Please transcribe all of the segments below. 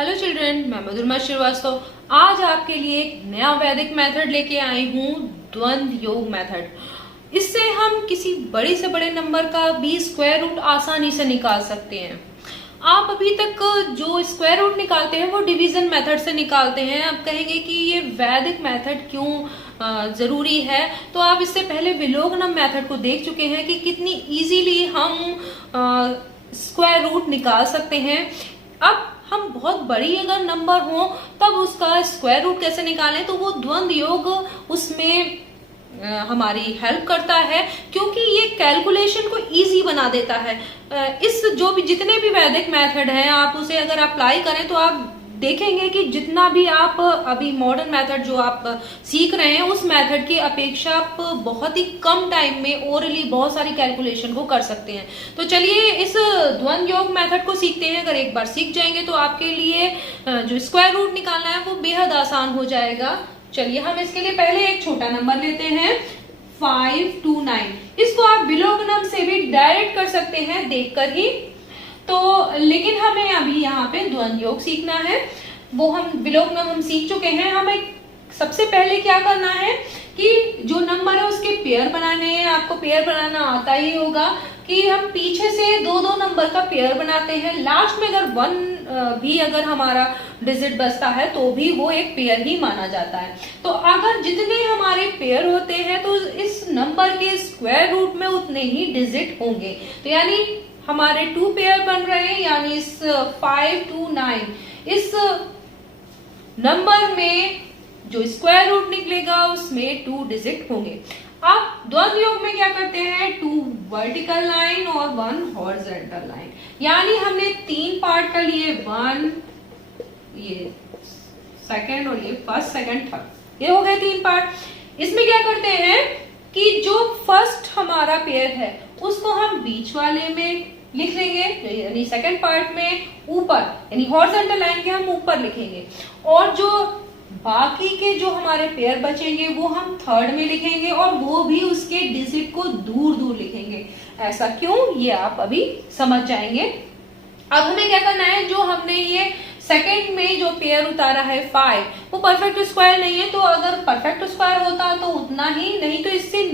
Hello children, मैं मधुरमा श्रीवास्तव आज आपके लिए एक नया वैदिक मेथड लेके आई हूँ, द्वंद्व योग मेथड। इससे हम किसी बड़े से बड़े नंबर का भी स्क्वायर रूट आसानी से निकाल सकते हैं। आप अभी तक जो स्क्वायर रूट निकालते हैं वो डिवीजन मेथड से निकालते हैं। आप कहेंगे कि ये वैदिक मेथड क्यों जरूरी है, तो आप इससे पहले विलोगनम मेथड को देख चुके हैं कि कितनी इजीली हम स्क्वायर रूट निकाल सकते हैं। अब हम बहुत बड़ी अगर नंबर हो तब उसका स्क्वायर रूट कैसे निकालें, तो वो द्वंद्व योग उसमें हमारी हेल्प करता है, क्योंकि ये कैलकुलेशन को इजी बना देता है। इस जो भी जितने भी वैदिक मेथड हैं, आप उसे अगर अप्लाई करें तो आप देखेंगे कि जितना भी आप अभी मॉडर्न मेथड जो आप सीख रहे हैं उस मेथड की अपेक्षा आप बहुत ही कम टाइम में ओरली बहुत सारी कैलकुलेशन को कर सकते हैं। तो चलिए इस द्वंद्व योग मेथड को सीखते हैं। अगर एक बार सीख जाएंगे तो आपके लिए जो स्क्वायर रूट निकालना है वो बेहद आसान हो जाएगा। चलिए हम इसके लिए पहले एक छोटा नंबर लेते हैं 529। इसको आप विलोगनम से भी डायरेक्ट कर सकते हैं देखकर ही, तो लेकिन हमें अभी यहाँ पे द्वंद्व योग सीखना है। वो हम विलोगनम हम सीख चुके हैं। हमें सबसे पहले क्या करना है कि जो नंबर है उसके पेयर बनाने हैं। आपको पेयर बनाना आता ही होगा कि हम पीछे से दो दो नंबर का पेयर बनाते हैं। लास्ट में अगर 1 भी अगर हमारा डिजिट बचता है तो भी वो एक पेयर ही माना जाता है। तो अगर जितने हमारे पेयर होते हैं तो इस नंबर के स्क्वायर रूट में उतने ही डिजिट होंगे। तो यानी हमारे 2 पेयर बन रहे हैं, यानी इस 529 इस नंबर में जो स्क्वायर रूट निकलेगा उसमें 2 डिजिट होंगे। अब द्वंद्व योग में क्या करते हैं, 2 वर्टिकल लाइन और 1 हॉरिजॉन्टल लाइन, यानी हमने 3 पार्ट कर लिए, 1 ये सेकंड और ये फर्स्ट सेकंड थर्ड, ये हो गए 3 पार्ट। इसमें क्या करते हैं कि जो फर्स्ट हमारा पेयर है उसको हम बीच वाले में लिख लेंगे, यानी सेकंड पार्ट में ऊपर, यानी हॉरिजॉन्टल लाइन के हम ऊपर लिखेंगे, और जो बाकी के जो हमारे पेयर बचेंगे वो हम थर्ड में लिखेंगे और वो भी उसके डिजिट को दूर दूर लिखेंगे। ऐसा क्यों, ये आप अभी समझ जाएंगे। अब हमें क्या करना है, जो हमने ये सेकंड में जो पेयर उतारा है 5, वो परफेक्ट स्क्वायर नहीं है। तो अगर परफेक्ट स्क्वायर होता तो उतना ही, नहीं तो इससे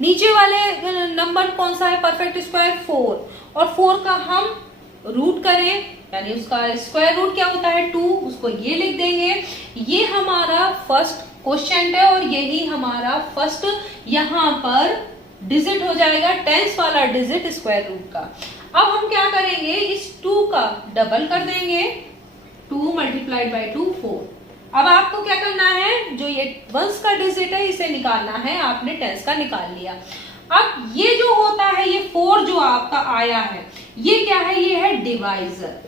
नीचे वाले नंबर कौन सा है परफेक्ट स्क्वायर, 4, और 4 का हम रूट करें, यानी उसका स्क्वायर रूट क्या होता है 2, उसको ये लिख देंगे। ये हमारा फर्स्ट क्वोशिएंट है और यही हमारा फर्स्ट यहाँ पर डिजिट हो जाएगा, टेंस वाला डिजिट स्क्वायर रूट का। अब हम क्या करेंगे, इस 2 का डबल कर देंगे, 2 मल्टीप्लाइड बाई 2 4। अब आपको क्या करना है, जो ये वंस का डिजिट है इसे निकालना है। आपने टेंस का निकाल लिया। अब ये जो होता है, ये 4 जो आपका आया है, ये क्या है, ये है डिवाइजर।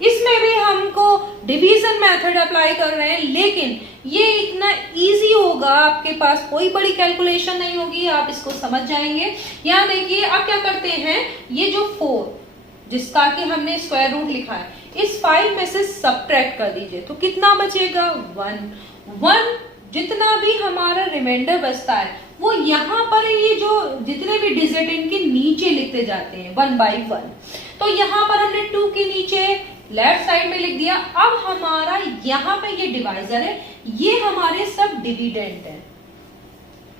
इसमें भी हमको डिवीजन मेथड अप्लाई कर रहे हैं, लेकिन ये इतना इजी होगा, आपके पास कोई बड़ी कैलकुलेशन नहीं होगी, आप इसको समझ जाएंगे। यहाँ देखिए अब क्या करते हैं, ये जो 4 जिसका कि हमने स्क्वायर रूट लिखा है, इस 5 में से सबट्रैक्ट कर दीजिए, तो कितना बचेगा 1। जितना भी हमारा रिमाइंडर बचता है वो यहाँ पर ये जो जितने भी डिजिट इनके नीचे लिखते जाते हैं 1 by 1। तो यहाँ पर हमने 2 के नीचे लेफ्ट साइड में लिख दिया। अब हमारा यहाँ पे ये डिवाइजर है, ये हमारे सब डिविडेंड है,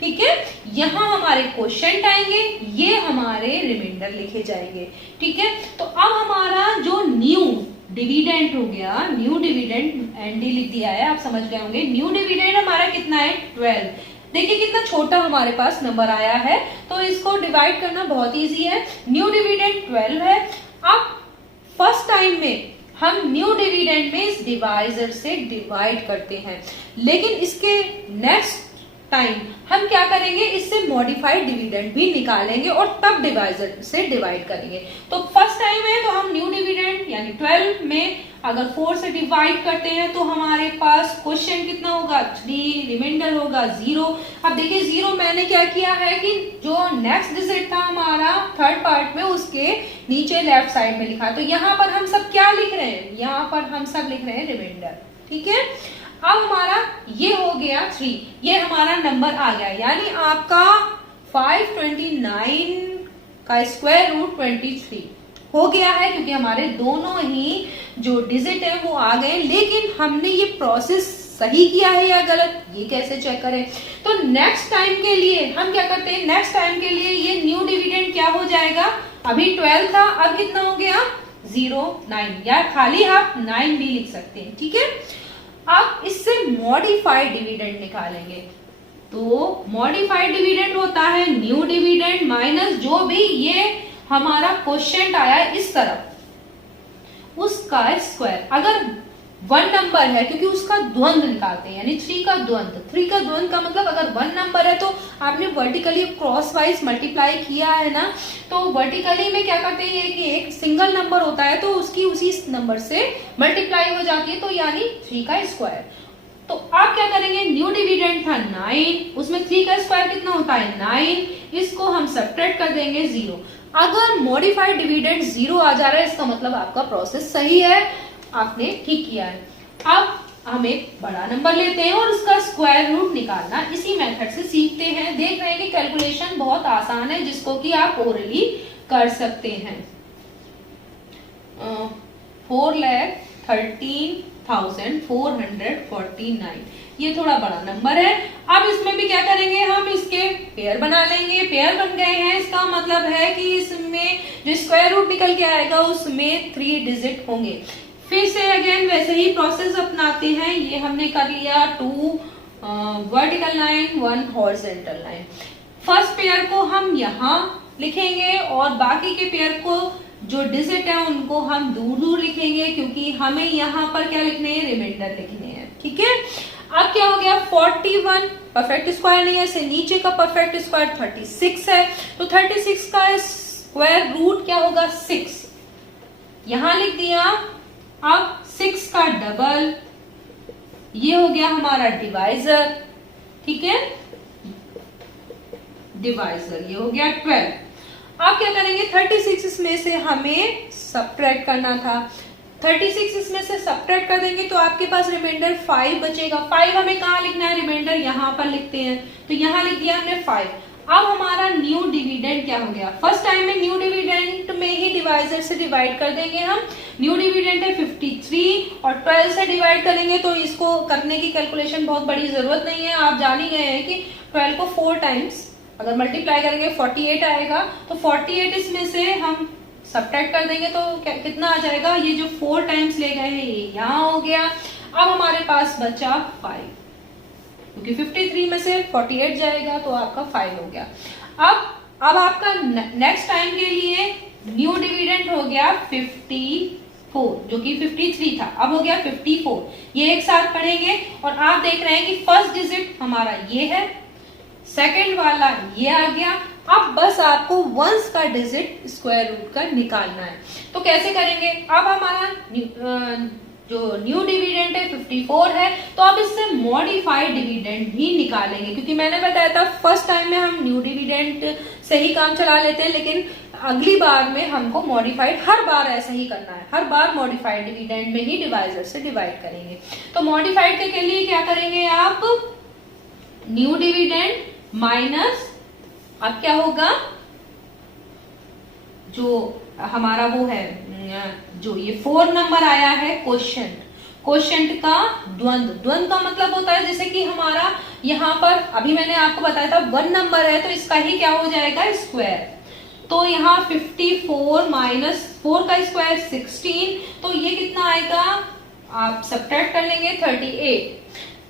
ठीक है। यहाँ हमारे क्वोशिएंट आएंगे, ये हमारे रिमाइंडर लिखे जाएंगे, ठीक है। तो अब हमारा जो न्यू डिविडेंड हो गया, न्यू डिविडेंड एनडी लिख दिया है, आप समझ गए होंगे। न्यू डिविडेंड हमारा कितना है 12। देखिए कितना छोटा हमारे पास नंबर आया है, तो इसको डिवाइड करना बहुत इजी है। न्यू डिविडेंड 12 है। अब फर्स्ट टाइम में हम न्यू डिविडेंड में इस डिवाइजर से डिवाइड करते हैं, लेकिन इसके नेक्स्ट टाइम हम क्या करेंगे, इससे मॉडिफाइड डिविडेंड भी निकालेंगे और तब डिवाइजर से डिवाइड करेंगे। तो फर्स्ट टाइम है तो हम न्यू डिविडेंड यानी 12 में अगर 4 से डिवाइड करते हैं तो हमारे पास क्वोशिएंट कितना होगा 3, रिमाइंडर होगा 0। अब देखिए 0 मैंने क्या किया है कि जो नेक्स्ट डिजिट था हमारा थर्ड पार्ट में उसके नीचे लेफ्ट साइड में लिखा, तो यहाँ पर हम सब क्या लिख रहे हैं, यहाँ पर हम सब लिख रहे हैं रिमाइंडर, ठीक है। अब हमारा ये हो गया 3, ये हमारा नंबर आ गया, यानी आपका 529 का स्क्वायर रूट 23। हो गया है क्योंकि हमारे दोनों ही जो डिजिट है वो आ गए, लेकिन हमने ये प्रोसेस सही किया है या गलत, ये कैसे चेक करें। तो नेक्स्ट टाइम के लिए हम क्या करते हैं, नेक्स्ट टाइम के लिए ये न्यू डिविडेंड क्या हो जाएगा, अभी 12 था, अब कितना हो गया 0.9, या खाली आप 9 भी लिख सकते हैं, ठीक है। अब इससे मॉडिफाइड डिविडेंड निकालेंगे, तो मॉडिफाइड डिविडेंड होता है न्यू डिविडेंड माइनस जो भी ये हमारा क्वोशिएंट आया इस तरफ उसका स्क्वायर। अगर 1 नंबर है, क्योंकि उसका द्वंद निकालते हैं, यानी 3 का द्वंद। 3 का द्वंद का मतलब अगर 1 नंबर है तो आपने वर्टिकली क्रॉस वाइज मल्टीप्लाई किया है ना, तो वर्टिकली में क्या करते हैं कि एक सिंगल नंबर होता है तो उसकी उसी नंबर से मल्टीप्लाई हो जाती है, तो यानी 3 का स्क्वायर। तो आप क्या करेंगे, न्यू डिविडेंड था 9, उसमें 3 का स्क्वायर कितना होता है 9, इसको हम सब्ट्रैक्ट कर देंगे 0। अगर मॉडिफाइड डिविडेंड 0 आ जा रहा है इसका मतलब आपका प्रोसेस सही है, आपने ठीक किया है। अब हम एक बड़ा नंबर लेते हैं और उसका स्क्वायर रूट निकालना इसी मेथड से सीखते हैं। देख रहे हैं कि कैलकुलेशन बहुत आसान है जिसको कि आप ओरली कर सकते हैं। 4,13,449 ये थोड़ा बड़ा नंबर है। अब इसमें भी क्या करेंगे, हम इसके पेयर बना लेंगे। पेयर बन गए हैं, इसका मतलब है कि इसमें जो स्क्वायर रूट निकल के आएगा उसमें 3 डिजिट होंगे। फिर से अगेन वैसे ही प्रोसेस अपनाते हैं। ये हमने कर लिया 2 vertical line 1 horizontal line. First pair को हम यहाँ लिखेंगे और बाकी के पेयर को जो डिजिट है उनको हम दूर दूर लिखेंगे, क्योंकि हमें यहाँ पर क्या लिखने हैं, रिमाइंडर लिखने हैं, ठीक है। अब क्या हो गया 41 परफेक्ट स्क्वायर नहीं है, इसे नीचे का परफेक्ट स्क्वायर 36 है, तो 36 का स्क्वायर रूट क्या होगा 6, यहां लिख दिया। अब 6 का डबल, ये हो गया हमारा डिवाइजर, ठीक है, डिवाइजर ये हो गया 12। अब क्या करेंगे, 36 इसमें से हमें सब्ट्रैक्ट करना था, 36 इसमें से सब्ट्रैक्ट कर देंगे तो आपके पास रिमाइंडर 5 बचेगा। 5 हमें कहाँ लिखना है, रिमाइंडर यहाँ पर लिखते हैं, तो यहाँ लिख दिया हमने 5। अब हमारा न्यू डिविडेंड क्या हो गया, फर्स्ट टाइम में न्यू डिविडेंड में ही डिवाइजर से डिवाइड कर देंगे हम। न्यू डिविडेंड है 53 और 12 से डिवाइड करेंगे, तो इसको करने की कैलकुलेशन बहुत बड़ी जरूरत नहीं है, आप जान ही गए हैं कि 12 को 4 टाइम्स अगर मल्टीप्लाई करेंगे 48 आएगा, तो 48 इसमें से हम सब्ट्रैक्ट कर देंगे तो कितना आ जाएगा, ये जो 4 टाइम्स ले गए हैं ये यहाँ हो गया। अब हमारे पास बचा 5, क्योंकि 53 में से 48 जाएगा तो आपका 5 हो गया। अब आपका नेक्स्ट टाइम के लिए न्यू डिविडेंड हो गया 54, जो कि 53 था, अब हो गया 54। ये एक साथ पढ़ेंगे और आप देख रहे हैं कि फर्स्ट डिजिट हमारा ये है, सेकेंड वाला ये आ गया। अब बस आपको वंस का डिजिट स्क्वायर रूट का निकालना है, तो कैसे करेंगे। अब हमारा जो न्यू डिविडेंड है 54 है, तो अब इससे मॉडिफाइड डिविडेंड भी निकालेंगे, क्योंकि मैंने बताया था फर्स्ट टाइम में हम न्यू डिविडेंड से ही काम चला लेते हैं, लेकिन अगली बार में हमको मॉडिफाइड, हर बार ऐसा ही करना है, हर बार मॉडिफाइड डिविडेंड में ही डिवाइजर से डिवाइड करेंगे। तो मॉडिफाइड के लिए क्या करेंगे आप, न्यू डिविडेंड माइनस, अब क्या होगा, जो हमारा वो है, जो ये 4 नंबर आया है क्वोशिएंट, क्वोशिएंट का द्वंद। द्वंद का मतलब होता है जैसे कि हमारा यहाँ पर अभी मैंने आपको बताया था 1 नंबर है तो इसका ही क्या हो जाएगा स्क्वायर, तो यहाँ 54 माइनस 4 का स्क्वायर 16, तो ये कितना आएगा, आप सब्ट्रैक्ट कर लेंगे 38।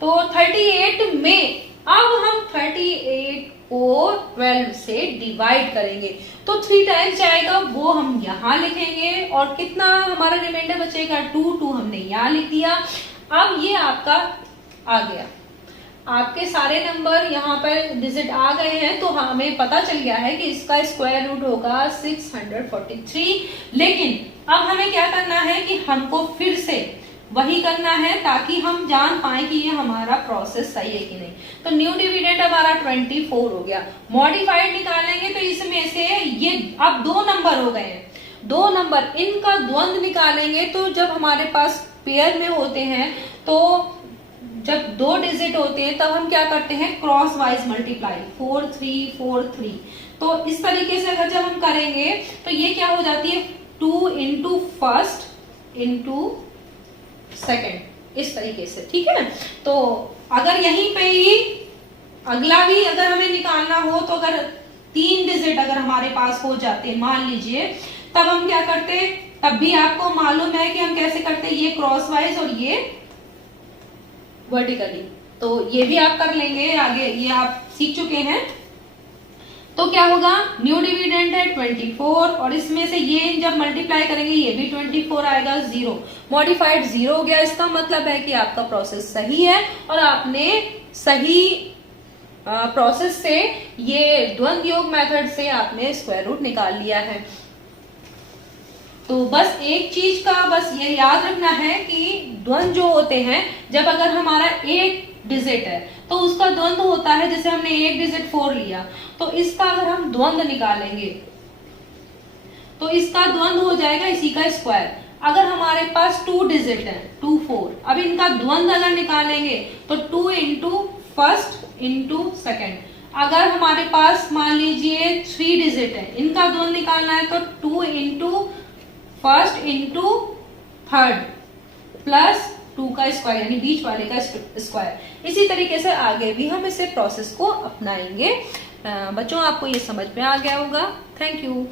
तो 38 में अब हम 38 को 12 से डिवाइड करेंगे, तो 3 टाइम्स जाएगा, वो हम यहाँ लिखेंगे और कितना हमारा रिमाइंडर बचेगा 2 हमने यहाँ लिख दिया। अब ये आपका आ गया, आपके सारे नंबर यहाँ पर डिजिट आ गए हैं, तो हमें पता चल गया है कि इसका स्क्वायर रूट होगा 643। लेकिन अब हमें क्या करना है कि हमको फिर से वही करना है ताकि हम जान पाए कि ये हमारा प्रोसेस सही है कि नहीं। तो न्यू डिविडेंड हमारा 24 हो गया, मॉडिफाइड निकालेंगे तो इसमें से ये अब 2 नंबर हो गए हैं, 2 नंबर इनका द्वंद निकालेंगे। तो जब हमारे पास पेयर में होते हैं, तो जब 2 डिजिट होते हैं तब हम क्या करते हैं, क्रॉस वाइज मल्टीप्लाई 4 3 4 3। तो इस तरीके से अगर जब हम करेंगे तो ये क्या हो जाती है 2 इंटू फर्स्ट इंटू सेकेंड, इस तरीके से, ठीक है। तो अगर यहीं पे ही अगला भी अगर हमें निकालना हो, तो अगर 3 डिजिट अगर हमारे पास हो जाते मान लीजिए, तब हम क्या करते, तब भी आपको मालूम है कि हम कैसे करते, ये क्रॉस वाइज और ये वर्टिकली, तो ये भी आप कर लेंगे आगे, ये आप सीख चुके हैं। तो क्या होगा, न्यू डिविडेंड है 24 और इसमें से ये जब मल्टीप्लाई करेंगे ये भी 24 आएगा, 0 मॉडिफाइड 0 हो गया। इसका मतलब है कि आपका प्रोसेस सही है और आपने सही प्रोसेस से ये द्वंद्व योग मेथड से आपने स्क्वायर रूट निकाल लिया है। तो बस एक चीज का बस ये याद रखना है कि द्वंद्व जो होते हैं, जब अगर हमारा एक डिजिट है तो उसका द्वंद्व होता है, जैसे हमने एक डिजिट 4 लिया, तो इसका अगर हम द्वंद्व निकालेंगे तो इसका द्वंद्व हो जाएगा इसी का स्क्वायर। अगर हमारे पास 2 डिजिट है 2 4, अब इनका द्वंद्व अगर निकालेंगे तो 2 इंटू फर्स्ट इंटू सेकेंड। अगर हमारे पास मान लीजिए 3 डिजिट है, इनका द्वंद्व निकालना है तो 2 into first into third plus 2 का स्क्वायर, यानी बीच वाले का स्क्वायर। इसी तरीके से आगे भी हम इसे प्रोसेस को अपनाएंगे। बच्चों, आपको ये समझ में आ गया होगा। Thank you.